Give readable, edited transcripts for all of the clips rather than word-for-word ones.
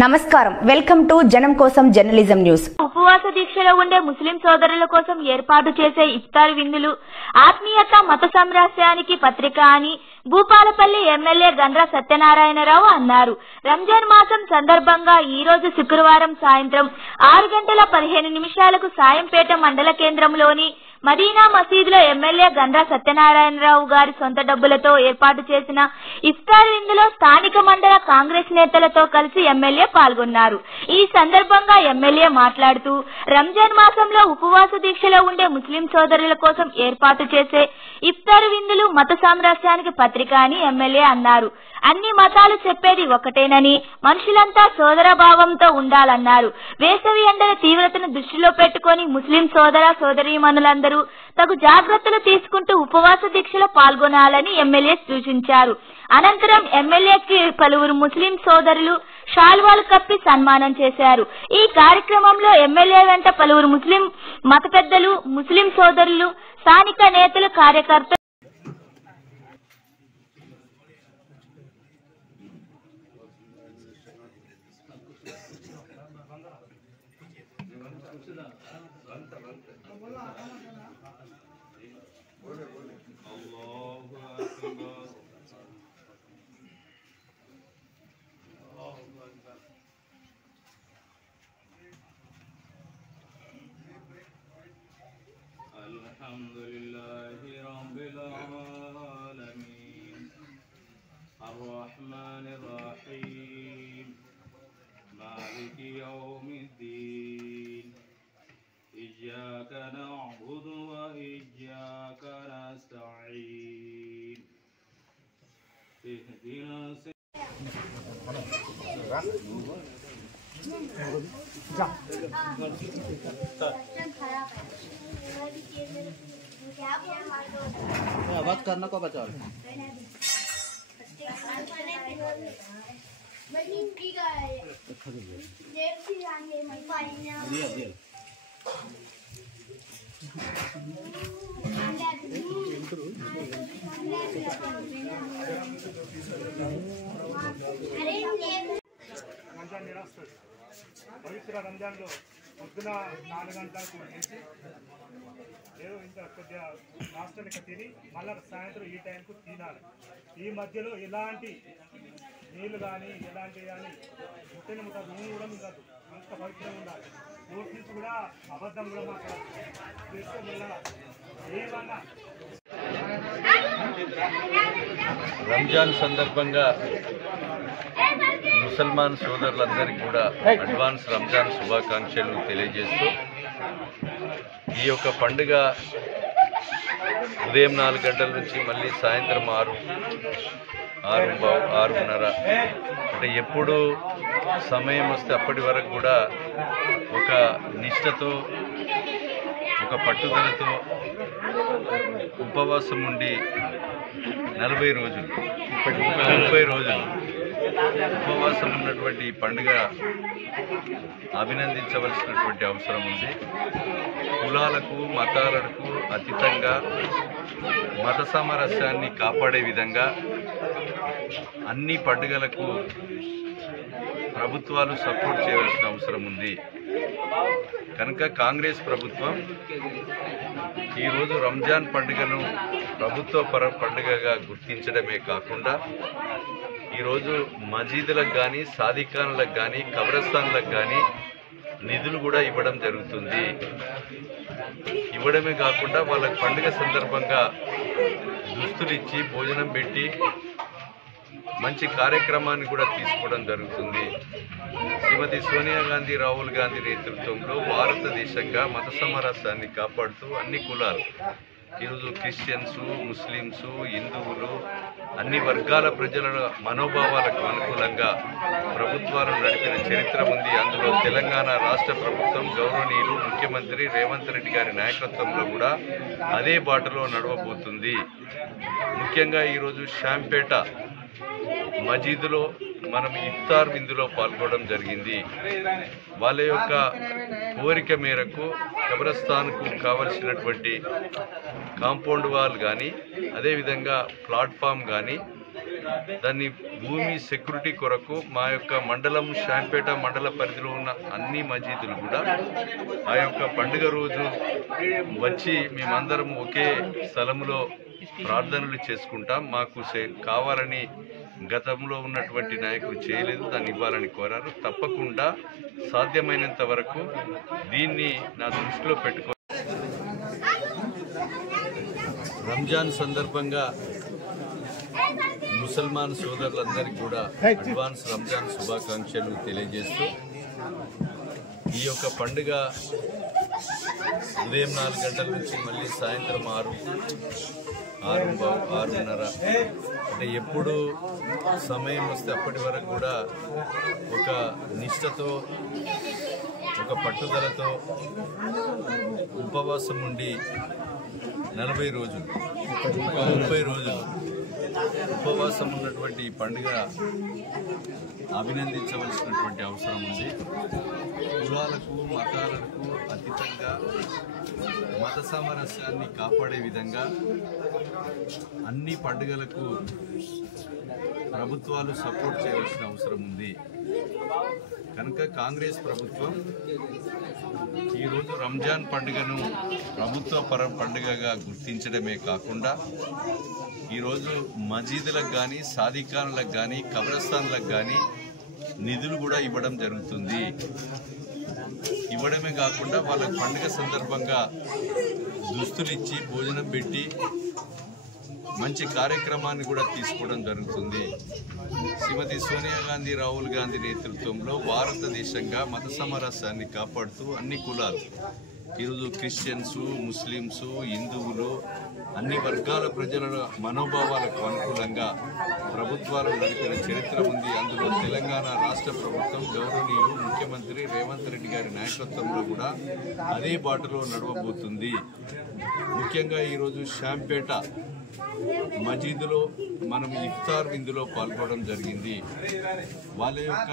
నమస్కారం, welcome to జనం కోసం జర్నలిజం న్యూస్. ఉపవాస దీక్షలో ఉండే ముస్లిం సోదరుల కోసం ఏర్పాటు చేసే ఇఫ్తార్ విందులు ఆత్మీయత మత సామరస్యానికి పత్రిక అని భూపాలపల్లి ఎమ్మెల్యే గండ్ర సత్యనారాయణరావు అన్నారు. రంజాన్ మాసం సందర్భంగా ఈ రోజు శుక్రవారం సాయంత్రం 6:15 సాయంపేట మండల కేంద్రంలోని మదీనా మసీదులో ఎమ్మెల్యే గండ్ర సత్యనారాయణరావు గారి సొంత డబ్బులతో ఏర్పాటు చేసిన ఇఫ్తార్ విందులో స్థానిక మండల కాంగ్రెస్ నేతలతో కలిసి ఎమ్మెల్యే పాల్గొన్నారు. ఈ సందర్భంగా ఎమ్మెల్యే మాట్లాడుతూ రంజాన్ మాసంలో ఉపవాస దీక్షలో ఉండే ముస్లిం సోదరుల కోసం ఏర్పాటు చేసే ఇఫ్తార్ విందులు మత సామరస్యానికి పత్రిక అని ఎమ్మెల్యే అన్నారు. అన్ని మతాలు చెప్పేది ఒకటేనని, మనుషులంతా సోదరభావంతో ఉండాలన్నారు. వేసవి ఎండల తీవ్రతను దృష్టిలో పెట్టుకుని ముస్లిం సోదర సోదరీమణులందరూ తగు జాగ్రత్తలు తీసుకుంటూ ఉపవాస దీక్షలో పాల్గొనాలని ఎమ్మెల్యే సూచించారు. అనంతరం ఎమ్మెల్యేకి పలువురు ముస్లిం సోదరులు షాల్వాలు కప్పి సన్మానం చేశారు. ఈ కార్యక్రమంలో ఎమ్మెల్యే వెంట పలువురు ముస్లిం మత పెద్దలు, ముస్లిం సోదరులు, స్థానిక నేతలు, కార్యకర్తలు Alhamdulillahi Rabbil Alamin Ar-Rahmanir Rahim Maliki Yawmiddin Iyyaka na'budu wa iyyaka nasta'in Ihdinas बात करना को बचाओ పవిత్ర రంజాన్లో పొద్దున 4 గంటలకు లేచి ఏదో ఇంత కొద్దిగా నాస్టల్ తిని మళ్ళీ సాయంత్రం ఈ టైంకు తినాలి. ఈ మధ్యలో ఎలాంటి నీళ్ళు కానీ ఎలాంటి కానీ ముట్టని ముట్టాలి, నూనె కూడా ఉండదు, అంత పవిత్రంగా ఉండాలి. నోటి నుంచి కూడా అబద్ధం కూడా మాట్లాడాలి. రంజాన్ సందర్భంగా ముసల్మాన్ సోదరులందరికీ కూడా అడ్వాన్స్ రంజాన్ శుభాకాంక్షలు తెలియజేస్తూ ఈ యొక్క పండుగ ఉదయం 4 గంటల నుంచి మళ్ళీ సాయంత్రం 6:30 అంటే ఎప్పుడు సమయం వస్తే అప్పటి వరకు కూడా ఒక నిష్ఠతో, ఒక పట్టుదలతో ఉపవాసం ఉండి 40 రోజులు 30 రోజులు ఉపవాసం ఉన్నటువంటి ఈ పండుగ అభినందించవలసినటువంటి అవసరం ఉంది. కులాలకు, మతాలకు అతీతంగా మత సామరస్యాన్ని కాపాడే విధంగా అన్ని పండుగలకు ప్రభుత్వాలు సపోర్ట్ చేయవలసిన అవసరం ఉంది. కనుక కాంగ్రెస్ ప్రభుత్వం ఈరోజు రంజాన్ పండుగను ప్రభుత్వ పండుగగా గుర్తించడమే కాకుండా ఈరోజు మసీదులకు కానీ, సాదిఖాన్లకు కానీ, కబ్రస్థాన్లకు కానీ నిధులు కూడా ఇవ్వడం జరుగుతుంది. ఇవ్వడమే కాకుండా వాళ్ళకి పండుగ సందర్భంగా దుస్తులు ఇచ్చి, భోజనం పెట్టి మంచి కార్యక్రమాన్ని కూడా తీసుకోవడం జరుగుతుంది. శ్రీమతి సోనియా గాంధీ, రాహుల్ గాంధీ నేతృత్వంలో భారతదేశంగా మత సామరస్యాన్ని కాపాడుతూ అన్ని కులాలు, ఈరోజు క్రిస్టియన్స్, ముస్లిమ్స్, హిందువులు, అన్ని వర్గాల ప్రజల మనోభావాలకు అనుకూలంగా ప్రభుత్వాలు నడిపిన చరిత్ర ఉంది. అందులో తెలంగాణ రాష్ట్ర ప్రభుత్వం గౌరవనీయులు ముఖ్యమంత్రి రేవంత్ రెడ్డి గారి నాయకత్వంలో కూడా అదే బాటలో నడవబోతుంది. ముఖ్యంగా ఈరోజు శాంపేట మసీదులో మనం ఇఫ్తార్ విందులో పాల్గొనడం జరిగింది. వాళ్ళ యొక్క కోరిక మేరకు కబ్రస్థాన్కు కావలసినటువంటి కాంపౌండ్ వాల్ కానీ, అదేవిధంగా ప్లాట్ఫామ్ కానీ దాన్ని భూమి సెక్యూరిటీ కొరకు మా యొక్క మండలం శాంపేట మండల పరిధిలో ఉన్న అన్ని మసీదులు కూడా ఆ యొక్క పండుగ రోజు వచ్చి మేమందరం ఒకే స్థలంలో ప్రార్థనలు చేసుకుంటాం. మాకు కావాలని గతంలో ఉన్నటువంటి నాయకులు చేయలేదు, దాన్ని ఇవ్వాలని కోరారు. తప్పకుండా సాధ్యమైనంత వరకు దీన్ని నా దృష్టిలో పెట్టుకో. రంజాన్ సందర్భంగా ముసల్మాన్ సోదరులందరికీ కూడా అడ్వాన్స్ రంజాన్ శుభాకాంక్షలు తెలియజేస్తూ ఈ యొక్క పండుగ ఉదయం 4 గంటల నుంచి మళ్ళీ సాయంత్రం 6:30 అంటే ఎప్పుడు సమయం వస్తే అప్పటి వరకు కూడా ఒక నిష్ఠతో ఒక పట్టుదలతో ఉపవాసం ఉండి 40 రోజులు 30 రోజులు ఉపవాసం ఉన్నటువంటి ఈ పండుగ అభినందించవలసినటువంటి అవసరం ఉంది. కులాలకు మతాలకు అతీతంగా మత సామరస్యాన్ని కాపాడే విధంగా అన్ని పండుగలకు ప్రభుత్వాలు సపోర్ట్ చేయవలసిన అవసరం ఉంది. కనుక కాంగ్రెస్ ప్రభుత్వం ఈరోజు రంజాన్ పండుగను ప్రభుత్వ పండుగగా గుర్తించడమే కాకుండా ఈరోజు మసీదులకు కానీ సాదిఖాన్లకు కానీ కబ్రస్థాన్లకు కానీ నిధులు కూడా ఇవ్వడం జరుగుతుంది. ఇవ్వడమే కాకుండా వాళ్ళ పండుగ సందర్భంగా దుస్తులు ఇచ్చి భోజనం పెట్టి మంచి కార్యక్రమాన్ని కూడా తీసుకోవడం జరుగుతుంది. శ్రీమతి సోనియా గాంధీ రాహుల్ గాంధీ నేతృత్వంలో భారతదేశంగా మత సామరస్యాన్ని కాపాడుతూ అన్ని కులాలు ఈరోజు క్రిస్టియన్స్, ముస్లింస్, హిందువులు అన్ని వర్గాల ప్రజల మనోభావాలకు అనుకూలంగా ప్రభుత్వాలు నడిపిన చరిత్ర ఉంది. అందులో తెలంగాణ రాష్ట్ర ప్రభుత్వం గౌరవనీయులు ముఖ్యమంత్రి రేవంత్ రెడ్డి గారి నాయకత్వంలో కూడా అదే బాటలో నడవబోతుంది. ముఖ్యంగా ఈరోజు శాంపేట మసీదులో మనం ఇఫ్తార్ విందులో పాల్గొనడం జరిగింది. వాళ్ళ యొక్క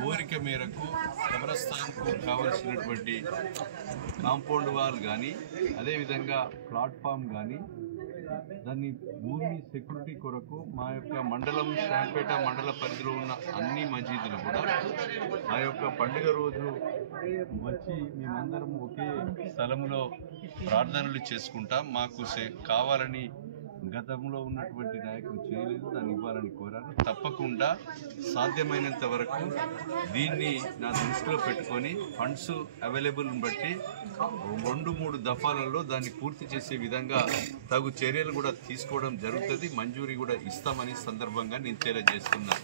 కోరిక మేరకు కబ్రస్థాన్కు కావలసినటువంటి కాంపౌండ్ వాల్ కానీ అదేవిధంగా ప్లాట్ఫామ్ కానీ దాన్ని భూమి సెక్యూరిటీ కొరకు మా యొక్క మండలం శాంపేట మండల పరిధిలో ఉన్న అన్ని మసీదులు కూడా ఆ యొక్క పండుగ రోజు వచ్చి మేమందరం ఒకే స్థలంలో ప్రార్థనలు చేసుకుంటాం. మాకు కావాలని గతంలో ఉన్నటువంటి నాయకులు చేయలేదు, దాన్ని ఇవ్వాలని కోరారు. తప్పకుండా సాధ్యమైనంత వరకు దీన్ని నా దృష్టిలో పెట్టుకొని ఫండ్స్ అవైలబుల్ బట్టి 2-3 దఫాలలో దాన్ని పూర్తి చేసే విధంగా తగు చర్యలు కూడా తీసుకోవడం జరుగుతుంది. మంజూరీ కూడా ఇస్తామని సందర్భంగా నేను తెలియజేస్తున్నాను.